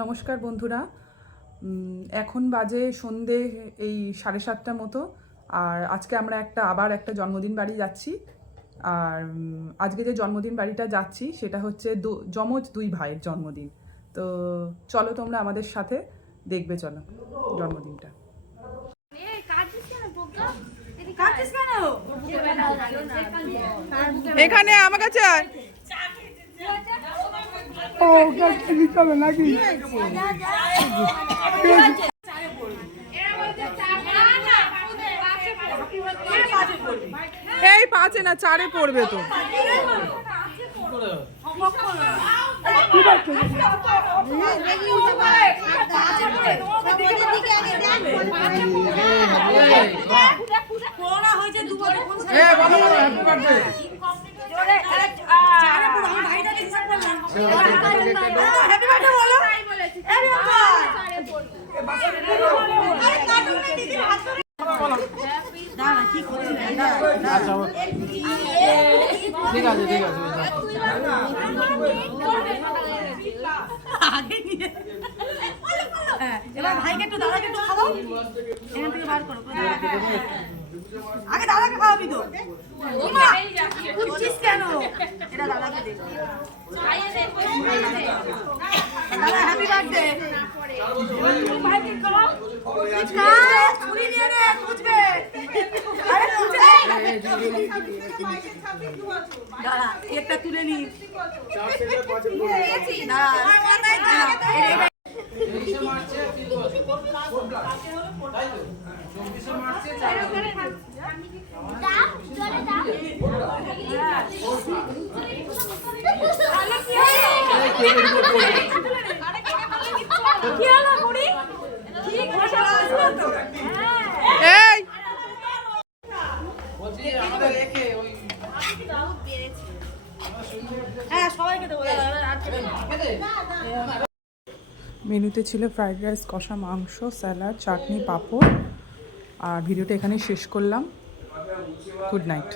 নমস্কার বন্ধুরা। এখন বাজে সন্ধে এই 7:30 মতো। আর আজকে আমরা আবার একটা জন্মদিন বাড়ি যাচ্ছি। আর আজকে যে জন্মদিন বাড়িটা যাচ্ছি সেটা হচ্ছে যমজ দুই ভাইয়ের জন্মদিন। তো চলো তোমরা আমাদের সাথে দেখবে, চলো জন্মদিনটা। এখানে আমার কাছে নাকি এই 5-এ না 4-এ পড়বে তো। ঠিক আছে ঠিক আছে এবার ভাইকে একটু দাদাকে একটু খাওয়াও, এখান থেকে বার করো। আগে দাদাকে খাওয়াবি তো। বুঝছিস কেন? এটা দাদাকে দে। দাদা হ্যাপি বার্থডে। ভাইকে খাওয়াও। ছুরি নিয়ে নে, বুঝবে। আরে বুঝবে। দাদা একটা তুলে নি। মেনুতে ছিল ফ্রাইড রাইস, কষা মাংস, স্যালাড, চাটনি, পাঁপড়। আর ভিডিওটা এখানেই শেষ করলাম। Good night.